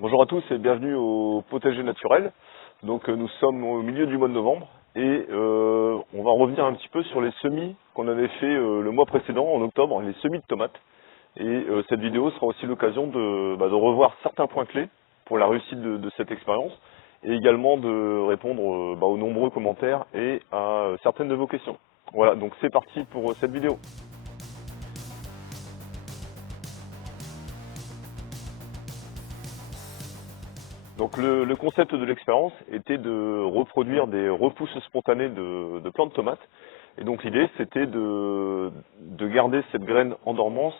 Bonjour à tous et bienvenue au potager naturel. Donc nous sommes au milieu du mois de novembre et on va revenir un petit peu sur les semis qu'on avait fait le mois précédent en octobre, les semis de tomates. Et cette vidéo sera aussi l'occasion de revoir certains points clés pour la réussite de cette expérience et également de répondre aux nombreux commentaires et à certaines de vos questions. Voilà, donc c'est parti pour cette vidéo. Donc le concept de l'expérience était de reproduire des repousses spontanées de plants de tomates. Et donc l'idée c'était de garder cette graine en dormance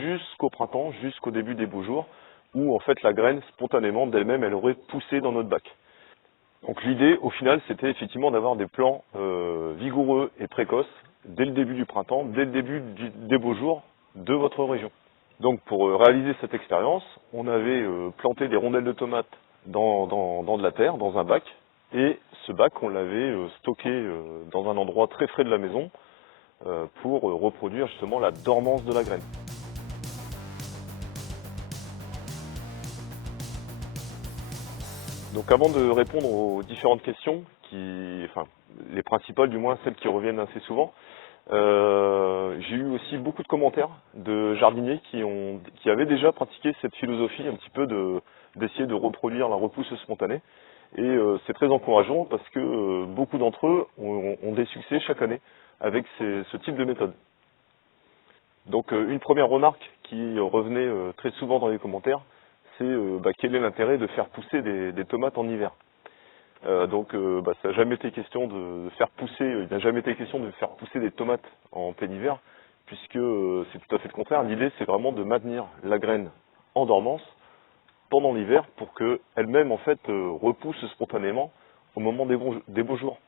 jusqu'au printemps, jusqu'au début des beaux jours, où en fait la graine spontanément d'elle-même elle aurait poussé dans notre bac. Donc l'idée au final c'était effectivement d'avoir des plants vigoureux et précoces dès le début du printemps, dès le début des beaux jours de votre région. Donc pour réaliser cette expérience, on avait planté des rondelles de tomates dans de la terre, dans un bac, et ce bac on l'avait stocké dans un endroit très frais de la maison pour reproduire justement la dormance de la graine. Donc avant de répondre aux différentes questions, les principales du moins, celles qui reviennent assez souvent, j'ai eu aussi beaucoup de commentaires de jardiniers qui avaient déjà pratiqué cette philosophie un petit peu d'essayer de reproduire la repousse spontanée. Et c'est très encourageant parce que beaucoup d'entre eux ont des succès chaque année avec ce type de méthode. Donc une première remarque qui revenait très souvent dans les commentaires, c'est quel est l'intérêt de faire pousser des tomates en hiver. Ça n'a jamais été question de faire pousser, il n'a jamais été question de faire pousser des tomates en plein hiver, puisque c'est tout à fait le contraire. L'idée c'est vraiment de maintenir la graine en dormance pendant l'hiver pour qu'elle-même en fait repousse spontanément au moment des beaux jours.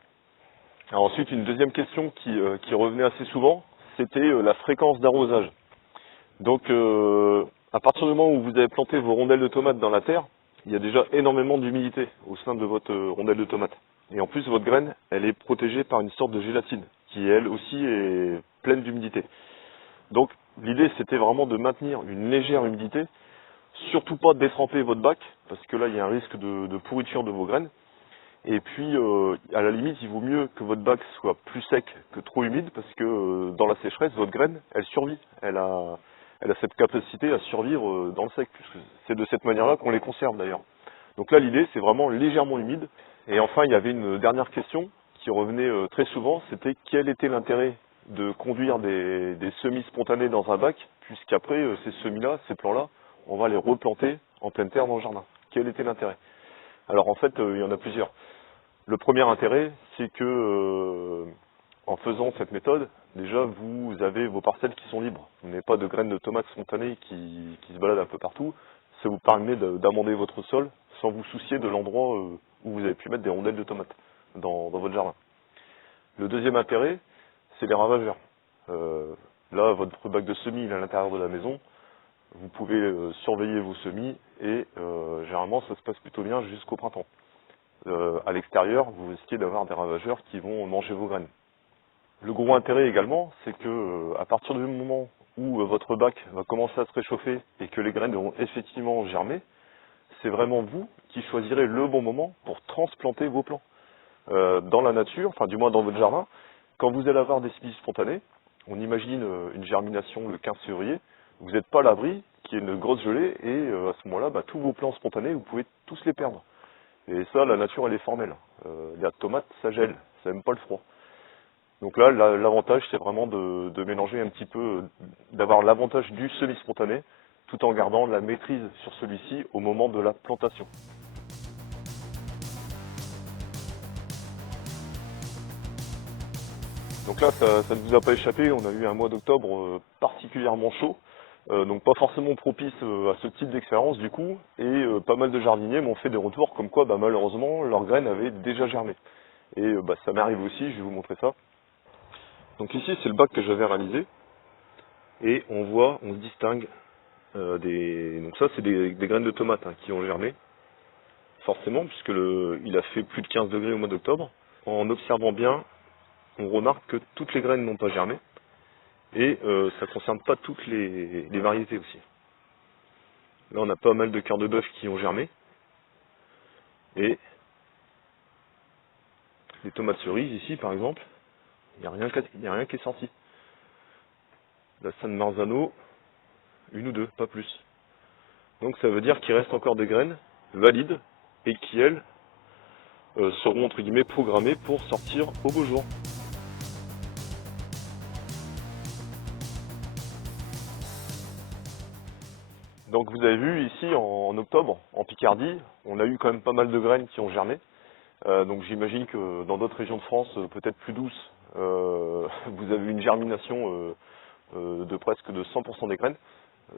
Alors ensuite une deuxième question qui revenait assez souvent, c'était la fréquence d'arrosage. Donc à partir du moment où vous avez planté vos rondelles de tomates dans la terre, il y a déjà énormément d'humidité au sein de votre rondelle de tomate. Et en plus, votre graine, elle est protégée par une sorte de gélatine, qui elle aussi est pleine d'humidité. Donc l'idée, c'était vraiment de maintenir une légère humidité, surtout pas détremper votre bac, parce que là, il y a un risque de pourriture de vos graines. Et puis, à la limite, il vaut mieux que votre bac soit plus sec que trop humide, parce que dans la sécheresse, votre graine, elle survit. Elle a cette capacité à survivre dans le sec, puisque c'est de cette manière-là qu'on les conserve d'ailleurs. Donc là, l'idée, c'est vraiment légèrement humide. Et enfin, il y avait une dernière question qui revenait très souvent, c'était quel était l'intérêt de conduire des semis spontanés dans un bac, puisqu'après, ces semis-là, ces plants-là, on va les replanter en pleine terre dans le jardin. Quel était l'intérêt? Alors en fait, il y en a plusieurs. Le premier intérêt, c'est que en faisant cette méthode, déjà vous avez vos parcelles qui sont libres. Vous n'avez pas de graines de tomates spontanées qui se baladent un peu partout. Ça vous permet d'amender votre sol sans vous soucier de l'endroit où vous avez pu mettre des rondelles de tomates dans votre jardin. Le deuxième intérêt, c'est les ravageurs. Là, votre bac de semis il est à l'intérieur de la maison. Vous pouvez surveiller vos semis et généralement ça se passe plutôt bien jusqu'au printemps. À l'extérieur, vous risquez d'avoir des ravageurs qui vont manger vos graines. Le gros intérêt également, c'est que à partir du moment où votre bac va commencer à se réchauffer et que les graines vont effectivement germer, c'est vraiment vous qui choisirez le bon moment pour transplanter vos plants. Dans la nature, enfin du moins dans votre jardin, quand vous allez avoir des semis spontanés, on imagine une germination le 15 février, vous n'êtes pas à l'abri qu'il y ait une grosse gelée et à ce moment-là, tous vos plants spontanés, vous pouvez tous les perdre. Et ça, la nature, elle est formelle. La tomate, ça gèle, ça n'aime pas le froid. Donc là, l'avantage, c'est vraiment de mélanger un petit peu, d'avoir l'avantage du semi-spontané, tout en gardant la maîtrise sur celui-ci au moment de la plantation. Donc là, ça ne vous a pas échappé, on a eu un mois d'octobre particulièrement chaud, donc pas forcément propice à ce type d'expérience du coup, et pas mal de jardiniers m'ont fait des retours comme quoi malheureusement leurs graines avaient déjà germé. Et ça m'arrive aussi, je vais vous montrer ça. Donc ici c'est le bac que j'avais réalisé, et on se distingue donc ça c'est des graines de tomates qui ont germé, forcément, puisque il a fait plus de 15 degrés au mois d'octobre. En observant bien, on remarque que toutes les graines n'ont pas germé, et ça ne concerne pas toutes les variétés aussi. Là, on a pas mal de cœurs de bœuf qui ont germé. Et les tomates cerises ici, par exemple, il n'y a rien qui est sorti. La San Marzano, une ou deux, pas plus. Donc ça veut dire qu'il reste encore des graines valides et qui, elles, seront entre guillemets programmées pour sortir au beau jour. Donc vous avez vu ici en octobre, en Picardie, on a eu quand même pas mal de graines qui ont germé. Donc j'imagine que dans d'autres régions de France, peut-être plus douces, vous avez une germination de presque de 100% des graines.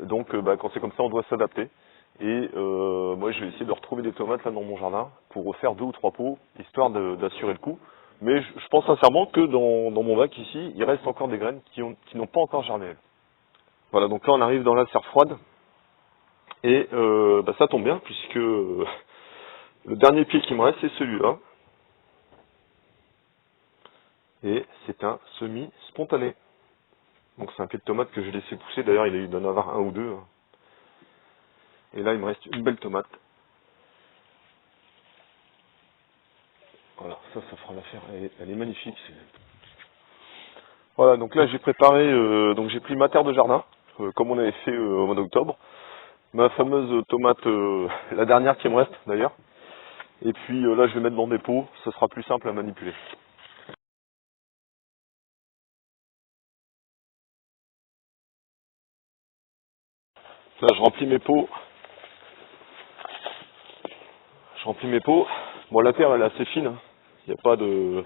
Donc quand c'est comme ça, on doit s'adapter. Et moi je vais essayer de retrouver des tomates là dans mon jardin pour refaire 2 ou 3 pots, histoire d'assurer le coup. Mais je pense sincèrement que dans mon bac ici, il reste encore des graines qui n'ont pas encore germé. Voilà, donc là on arrive dans la serre froide. Et ça tombe bien puisque le dernier pied qui me reste c'est celui-là. Et c'est un semis spontané. Donc c'est un pied de tomate que j'ai laissé pousser, d'ailleurs il doit en avoir un ou deux. Et là il me reste une belle tomate. Voilà, ça fera l'affaire, elle est magnifique. Voilà, donc là j'ai préparé, donc j'ai pris ma terre de jardin, comme on avait fait au mois d'octobre. Ma fameuse tomate, la dernière qui me reste d'ailleurs. Et puis là je vais mettre dans des pots, ça sera plus simple à manipuler. Là je remplis mes pots. Bon, la terre elle est assez fine, hein. Il n'y a pas de...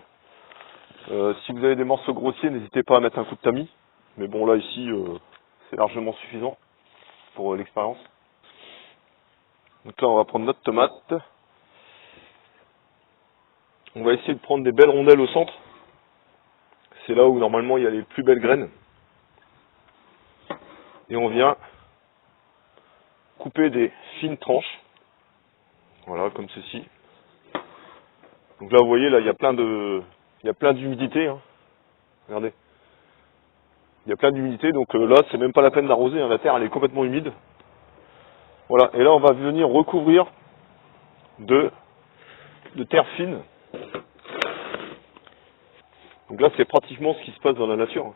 si vous avez des morceaux grossiers, n'hésitez pas à mettre un coup de tamis. Mais bon là ici, c'est largement suffisant pour l'expérience. Donc là on va prendre notre tomate. On va essayer de prendre des belles rondelles au centre. C'est là où normalement il y a les plus belles graines. Et on vient couper des fines tranches. Voilà, comme ceci. Donc là vous voyez, là il y a plein d'humidité. Hein. Regardez. Il y a plein d'humidité, donc là c'est même pas la peine d'arroser, hein. La terre elle est complètement humide. Voilà, et là on va venir recouvrir de terre fine. Donc là c'est pratiquement ce qui se passe dans la nature.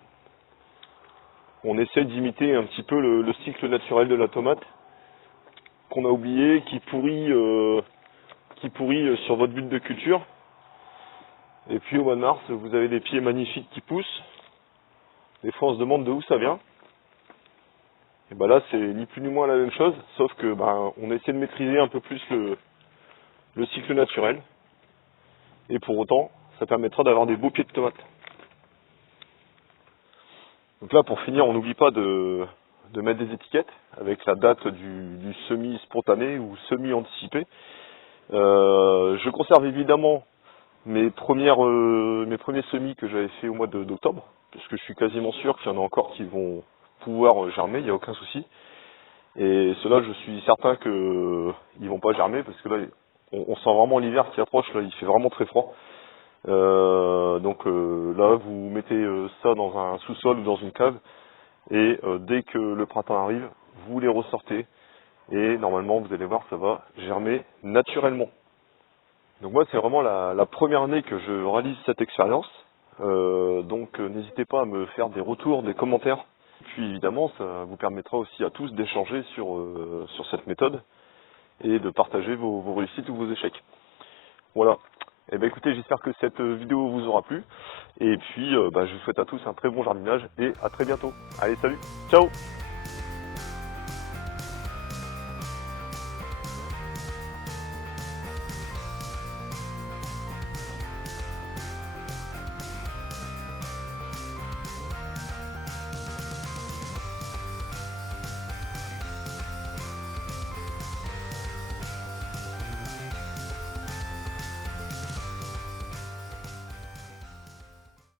On essaie d'imiter un petit peu le cycle naturel de la tomate qu'on a oublié, qui pourrit sur votre butte de culture. Et puis au mois de mars, vous avez des pieds magnifiques qui poussent. Des fois on se demande de où ça vient. Et là c'est ni plus ni moins la même chose, sauf que on essaie de maîtriser un peu plus le cycle naturel. Et pour autant, ça permettra d'avoir des beaux pieds de tomates. Donc là, pour finir, on n'oublie pas de mettre des étiquettes avec la date du semis spontané ou semis anticipé. Je conserve évidemment mes premiers semis que j'avais fait au mois d'octobre, parce que je suis quasiment sûr qu'il y en a encore qui vont pouvoir germer, il n'y a aucun souci. Et ceux-là, je suis certain qu'ils ne vont pas germer, parce que là, on sent vraiment l'hiver qui approche, là, il fait vraiment très froid. Là, vous mettez ça dans un sous-sol ou dans une cave, et dès que le printemps arrive, vous les ressortez, et normalement, vous allez voir, ça va germer naturellement. Donc moi, c'est vraiment la première année que je réalise cette expérience, n'hésitez pas à me faire des retours, des commentaires. Puis évidemment, ça vous permettra aussi à tous d'échanger sur cette méthode, et de partager vos réussites ou vos échecs. Voilà. Eh bien écoutez, j'espère que cette vidéo vous aura plu. Et puis, je vous souhaite à tous un très bon jardinage et à très bientôt. Allez, salut, ciao!